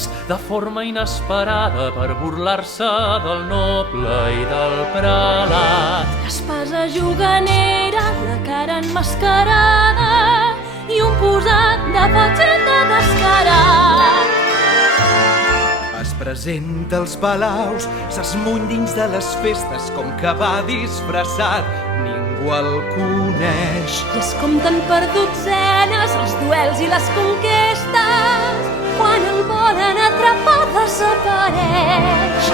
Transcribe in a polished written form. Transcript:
pas de forma inesperada per burlar-se del noble i del prelat. L'espasa juganera, la cara enmascarada i un posat de fatxenda descarat. Es presenta als palaus, s'esmuny dins de les festes com que va disfressat, ningú el coneix. I es compten per dotzenes els duels i les conquestes, quan el volen atrapar desapareix.